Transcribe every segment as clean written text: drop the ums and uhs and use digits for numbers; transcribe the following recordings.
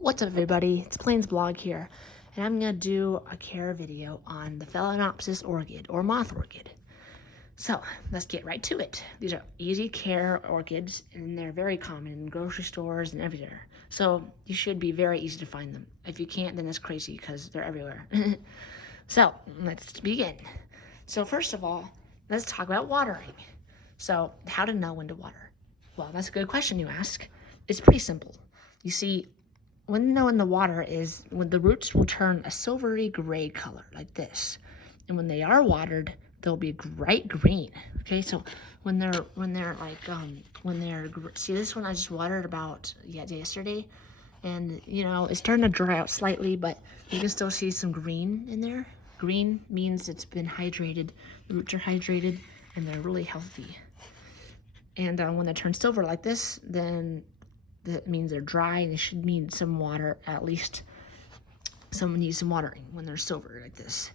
What's up everybody, it's Plains Blog here, and I'm going to do a care video on the Phalaenopsis orchid, or moth orchid. So, let's get right to it. These are easy care orchids, and they're very common in grocery stores and everywhere. So, you should be very easy to find them. If you can't, then it's crazy because they're everywhere. So, let's begin. So, first of all, let's talk about watering. So, how to know when to water? Well, that's a good question you ask. It's pretty simple. You see, when in the water is when the roots will turn a silvery gray color like this, and when they are watered, they'll be bright green. Okay, so when they're see this one I just watered about yesterday, and it's starting to dry out slightly, but you can still see some green in there. Green means it's been hydrated, the roots are hydrated, and they're really healthy. And when they turn silver like this, then that means they're dry, and they should need some water. At least someone needs some watering when they're silver like this.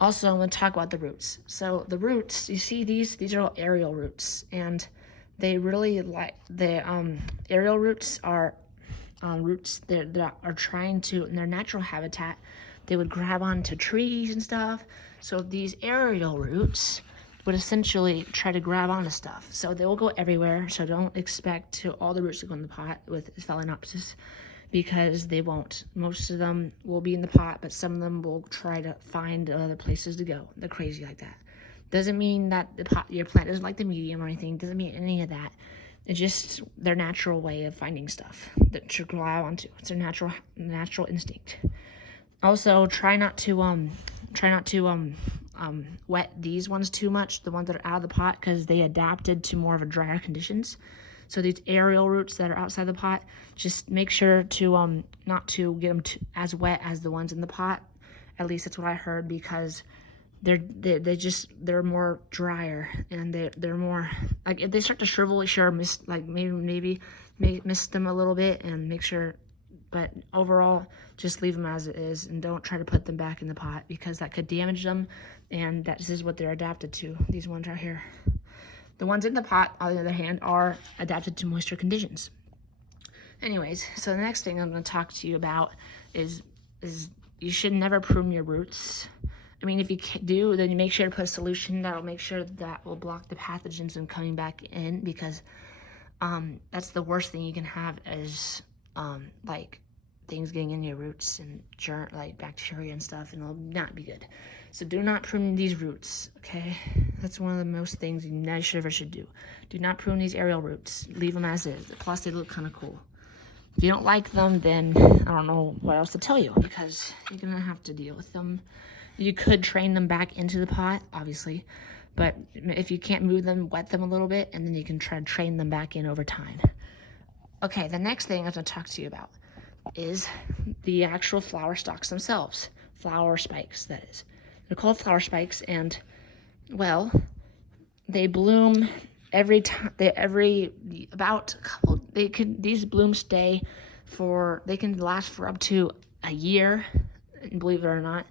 Also, I'm going to talk about the roots. So the roots, you see these are all aerial roots, and they really like the aerial roots are roots that are trying to, in their natural habitat, they would grab onto trees and stuff. So these aerial roots would essentially try to grab onto stuff. So they will go everywhere. So don't expect all the roots to go in the pot with Phalaenopsis, because they won't. Most of them will be in the pot, but some of them will try to find other places to go. They're crazy like that. Doesn't mean that your plant doesn't like the medium or anything. Doesn't mean any of that. It's just their natural way of finding stuff that to grab onto. It's their natural instinct. Also, try not to wet these ones too much, the ones that are out of the pot, because they adapted to more of a drier conditions. So these aerial roots that are outside the pot, just make sure to not to get them as wet as the ones in the pot. At least that's what I heard, because they're more drier, and they're more like, if they start to shrivel, sure, maybe mist them a little bit and make sure. But overall, just leave them as it is, and don't try to put them back in the pot, because that could damage them, and this is what they're adapted to, these ones right here. The ones in the pot, on the other hand, are adapted to moisture conditions. Anyways, so the next thing I'm going to talk to you about is you should never prune your roots. I mean, if you do, then you make sure to put a solution that will make sure that will block the pathogens from coming back in, because that's the worst thing you can have is like things getting in your roots and like bacteria and stuff, and it'll not be good. So do not prune these roots, okay? That's one of the most things you never should do. Do not prune these aerial roots. Leave them as is. Plus, they look kind of cool. If you don't like them, then I don't know what else to tell you, because you're gonna have to deal with them. You could train them back into the pot, obviously, but if you can't move them, wet them a little bit, and then you can try to train them back in over time. Okay, the next thing I'm going to talk to you about is the actual flower stalks themselves. Flower spikes, that is. They're called flower spikes, and, well, they bloom every time. These blooms they can last for up to a year, believe it or not.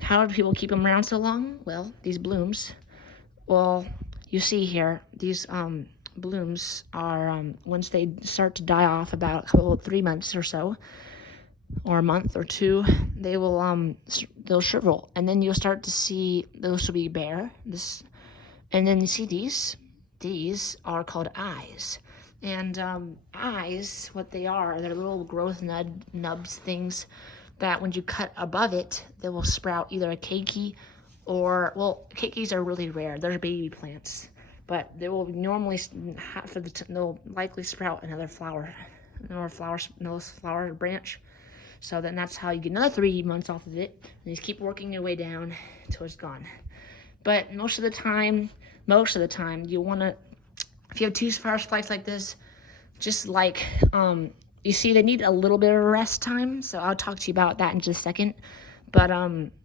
How do people keep them around so long? Well, these blooms, well, you see here, these blooms are once they start to die off, about 3 months or so, or a month or two, they'll shrivel, and then you'll start to see those will be bare. And then you see these are called eyes. And eyes, what they are, they're little growth nubs things that when you cut above it, they will sprout either a keiki, or, well, keikis are really rare. They're baby plants, but they will normally they'll likely sprout another flower branch. So then that's how you get another 3 months off of it, and you just keep working your way down until it's gone. But most of the time, you want to, if you have 2 flower spikes like this, just like you see, they need a little bit of rest time. So I'll talk to you about that in just a second. But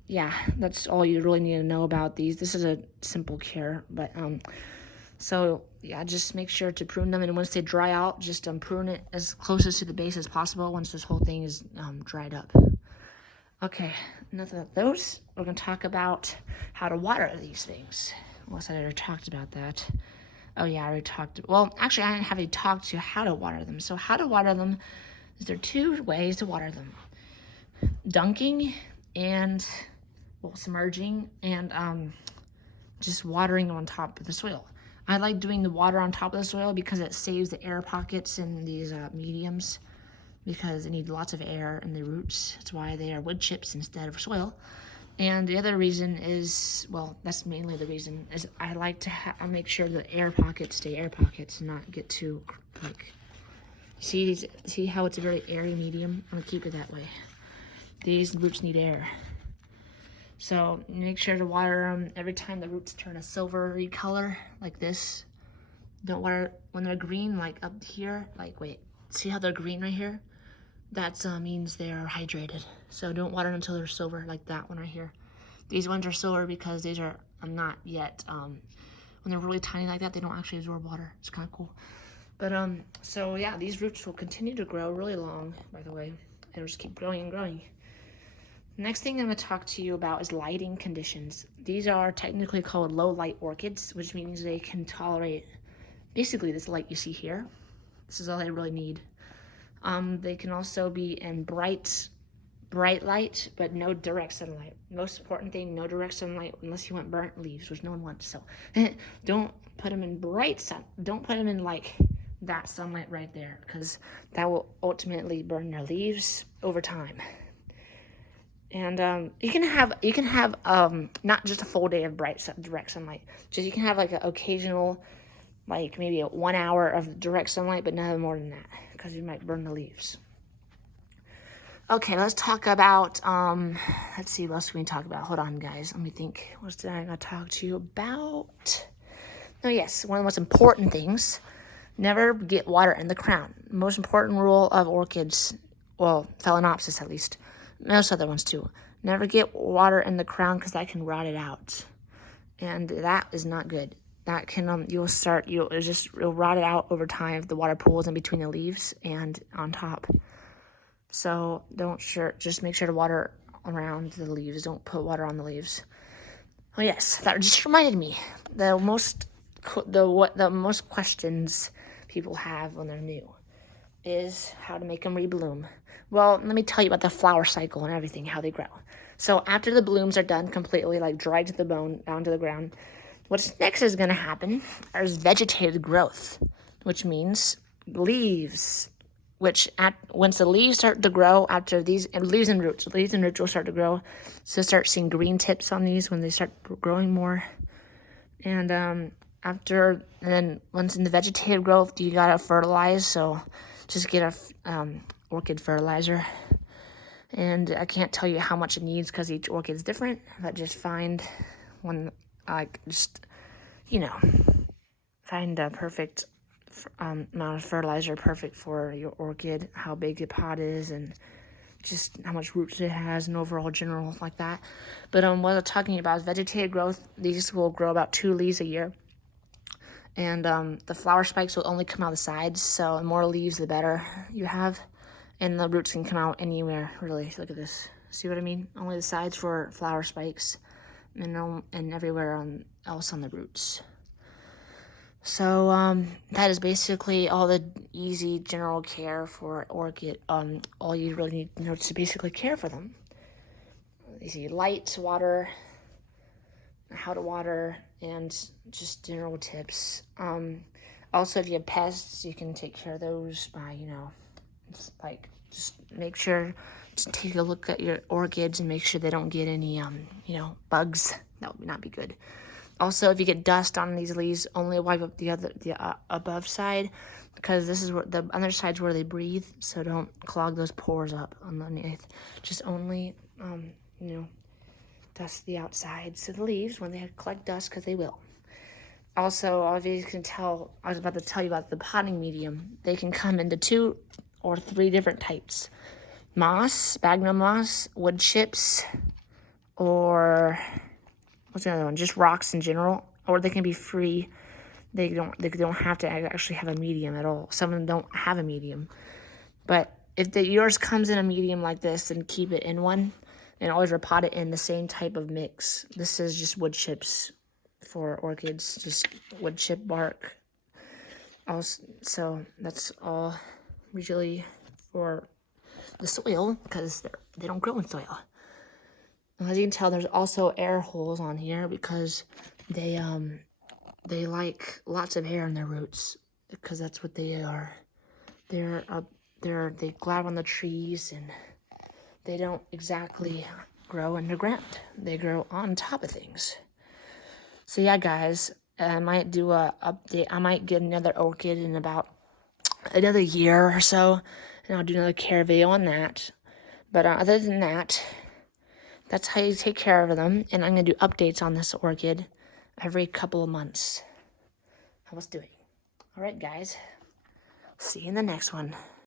yeah, that's all you really need to know about these. This is a simple care, but so yeah, just make sure to prune them, and once they dry out, just prune it as closest to the base as possible once this whole thing is dried up. Okay, enough of those. We're going to talk about how to water these things. Unless I already talked about that. Oh yeah, I already talked. Well, actually, I haven't talked to how to water them. So how to water them There are two ways to water them: dunking and, well, submerging, and just watering on top of the soil. I like doing the water on top of the soil because it saves the air pockets in these mediums, because they need lots of air in the roots. That's why they are wood chips instead of soil. And the other reason is, well, that's mainly the reason, is I like to make sure the air pockets stay air pockets and not get too, like, see how it's a very airy medium? I'm gonna keep it that way. These roots need air. So make sure to water them every time the roots turn a silvery color, like this. Don't water when they're green, like up here, like, wait, see how they're green right here? That means they're hydrated. So don't water until they're silver, like that one right here. These ones are silver because these are not yet, when they're really tiny like that, they don't actually absorb water. It's kind of cool. But so yeah, these roots will continue to grow really long, by the way. They'll just keep growing and growing. Next thing I'm going to talk to you about is lighting conditions. These are technically called low light orchids, which means they can tolerate basically this light you see here. This is all they really need. They can also be in bright light, but no direct sunlight. Most important thing, no direct sunlight unless you want burnt leaves, which no one wants. So don't put them in bright sun. Don't put them in like that sunlight right there, because that will ultimately burn their leaves over time. And you can have not just a full day of direct sunlight. Just you can have like an occasional, like maybe 1 hour of direct sunlight, but no more than that, because you might burn the leaves. Okay, let's talk about, let's see, what else can we talk about? Hold on, guys. Let me think. What did I got to talk to you about? Oh, yes, one of the most important things, never get water in the crown. Most important rule of orchids, well, Phalaenopsis at least, most other ones too. Never get water in the crown because that can rot it out. And that is not good. That can, you'll rot it out over time if the water pools in between the leaves and on top. So just make sure to water around the leaves. Don't put water on the leaves. Oh yes, that just reminded me. The most questions people have when they're new is how to make them rebloom. Well, let me tell you about the flower cycle and everything, how they grow. So after the blooms are done completely, like dried to the bone, down to the ground, what's next is going to happen is vegetative growth, which means leaves. Once the leaves start to grow, after these, and leaves and roots will start to grow. So start seeing green tips on these when they start growing more. And then once in the vegetative growth, you gotta fertilize. So just get a orchid fertilizer. And I can't tell you how much it needs because each orchid is different. But just find one, find a perfect amount of fertilizer, perfect for your orchid, how big the pot is, and just how much roots it has, and overall general like that. But what I'm talking about is vegetative growth. These will grow about 2 leaves a year. And the flower spikes will only come out the sides, so the more leaves, the better you have. And the roots can come out anywhere, really. Look at this. See what I mean? Only the sides for flower spikes, and everywhere else on the roots. So that is basically all the easy general care for orchid. All you really need to know to basically care for them. Easy light, water, how to water, and just general tips. Also, if you have pests, you can take care of those by, just make sure to take a look at your orchids and make sure they don't get any, bugs. That would not be good. Also, if you get dust on these leaves, only wipe up the above side, because this is where the other side's where they breathe. So don't clog those pores up underneath. Just only, dust the outsides of the leaves when they collect dust, because they will. Also, as you can tell, I was about to tell you about the potting medium. They can come into 2 or 3 different types: moss, sphagnum moss, wood chips, or what's the other one? Just rocks in general. Or they can be free. They don't have to actually have a medium at all. Some of them don't have a medium. But if yours comes in a medium like this, then keep it in one, and always repot it in the same type of mix. This is just wood chips for orchids, just wood chip bark. Also, so that's all really for the soil because they don't grow in soil. As you can tell, there's also air holes on here because they like lots of air in their roots because that's what they are. They grab on the trees and they don't exactly grow underground. They grow on top of things. So yeah, guys, I might do a update. I might get another orchid in about another year or so, and I'll do another care video on that. But other than that, that's how you take care of them. And I'm gonna do updates on this orchid every couple of months. How it's doing. All right, guys. See you in the next one.